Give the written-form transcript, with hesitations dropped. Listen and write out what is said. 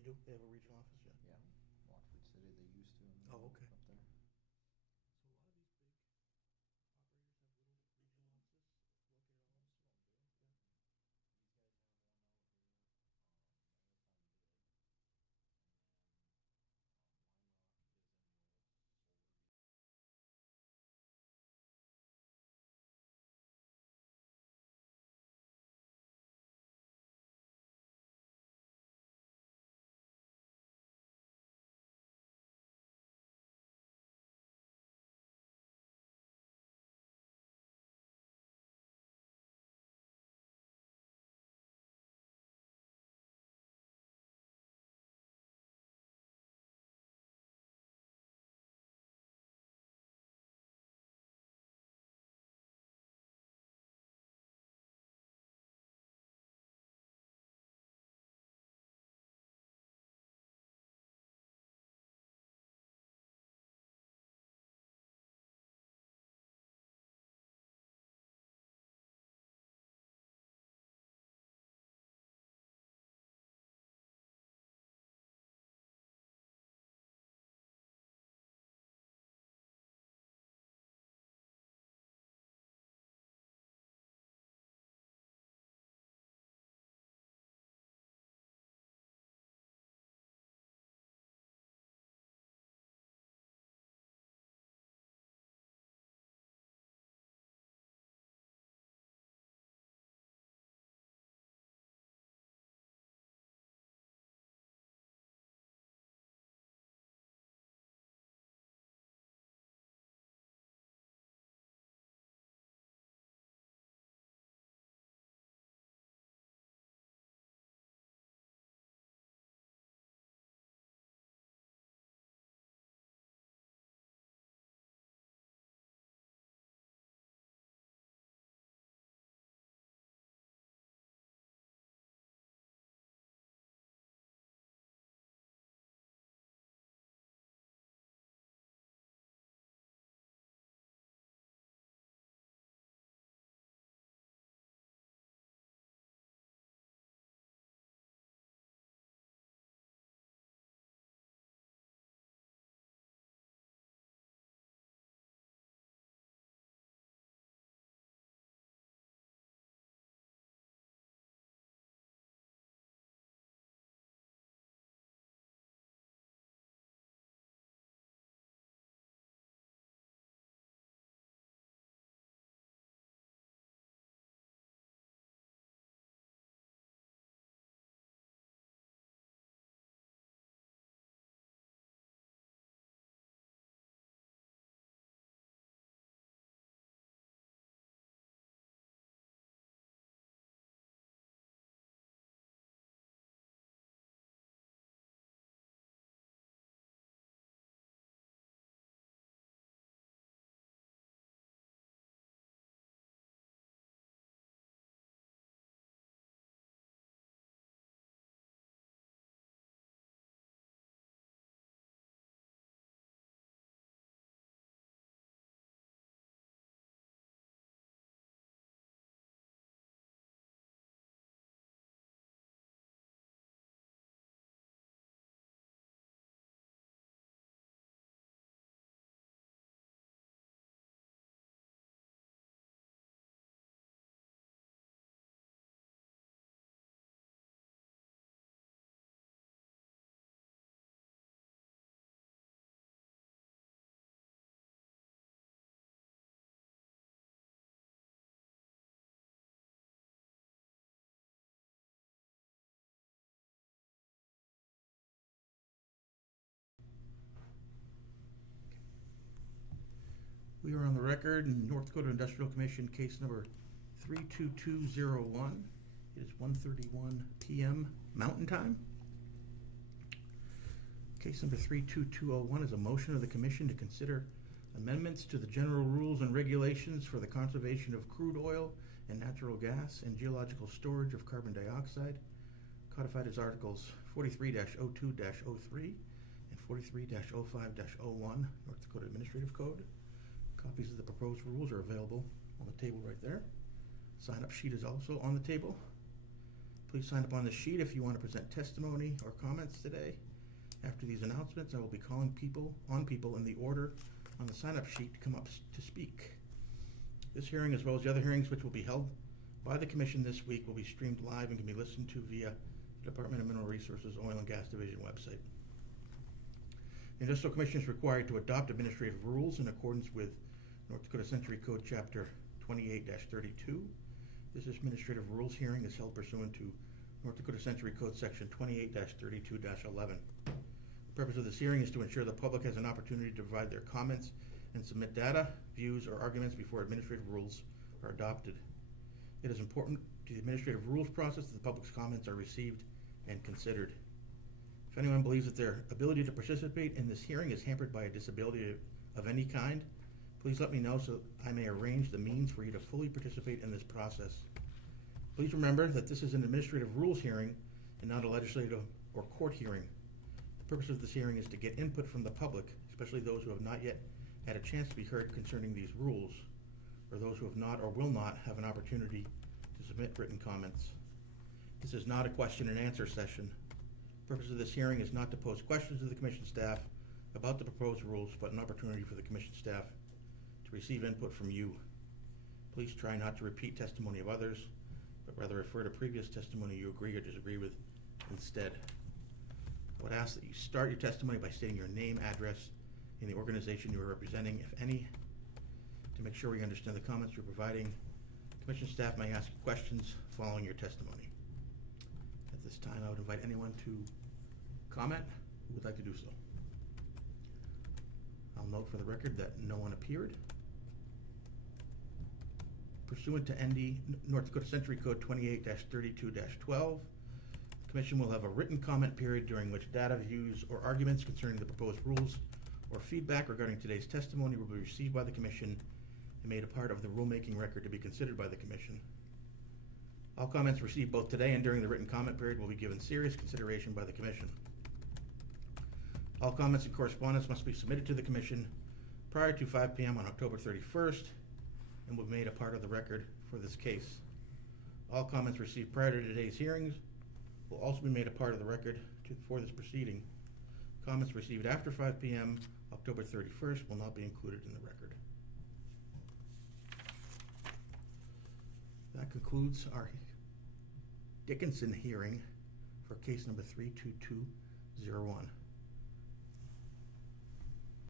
They do? They have a regional office, yeah? Yeah, Watford City, they used to. And Oh, okay. Up there. So a lot of these big operators have little regional offices located all over. Most of them do. Yeah. These guys have one out here, Maritime Village, and then Lime Rock is in the solar beach. We are on the record in North Dakota Industrial Commission case number 32201. It is 1:31 p.m. Mountain Time. Case number 32201 is a motion of the Commission to consider amendments to the general rules and regulations for the conservation of crude oil and natural gas and geological storage of carbon dioxide, codified as Articles 43-02-03 and 43-05-01 North Dakota Administrative Code. Copies of the proposed rules are available on the table right there. Sign-up sheet is also on the table. Please sign up on the sheet if you want to present testimony or comments today. After these announcements, I will be calling on people in the order on the sign-up sheet to come up to speak. This hearing, as well as the other hearings which will be held by the Commission this week, will be streamed live and can be listened to via the Department of Mineral Resources Oil and Gas Division website. The Industrial Commission is required to adopt administrative rules in accordance with North Dakota Century Code Chapter 28-32. This administrative rules hearing is held pursuant to North Dakota Century Code Section 28-32-11. The purpose of this hearing is to ensure the public has an opportunity to provide their comments and submit data, views, or arguments before administrative rules are adopted. It is important to the administrative rules process that the public's comments are received and considered. If anyone believes that their ability to participate in this hearing is hampered by a disability of any kind, please let me know so I may arrange the means for you to fully participate in this process. Please remember that this is an administrative rules hearing and not a legislative or court hearing. The purpose of this hearing is to get input from the public, especially those who have not yet had a chance to be heard concerning these rules, or those who have not or will not have an opportunity to submit written comments. This is not a question and answer session. The purpose of this hearing is not to pose questions to the Commission staff about the proposed rules, but an opportunity for the Commission staff to receive input from you. Please try not to repeat testimony of others, but rather refer to previous testimony you agree or disagree with instead. I would ask that you start your testimony by stating your name, address, and the organization you are representing, if any. To make sure we understand the comments you're providing, Commission staff may ask questions following your testimony. At this time, I would invite anyone to comment who would like to do so. I'll note for the record that no one appeared. Pursuant to North Dakota Century Code 28-32-12, the Commission will have a written comment period during which data, views, or arguments concerning the proposed rules or feedback regarding today's testimony will be received by the Commission and made a part of the rulemaking record to be considered by the Commission. All comments received both today and during the written comment period will be given serious consideration by the Commission. All comments and correspondence must be submitted to the Commission prior to 5 p.m. on October 31st and will be made a part of the record for this case. All comments received prior to today's hearings will also be made a part of the record for this proceeding. Comments received after 5 p.m. October 31st will not be included in the record. That concludes our Dickinson hearing for case number 32201.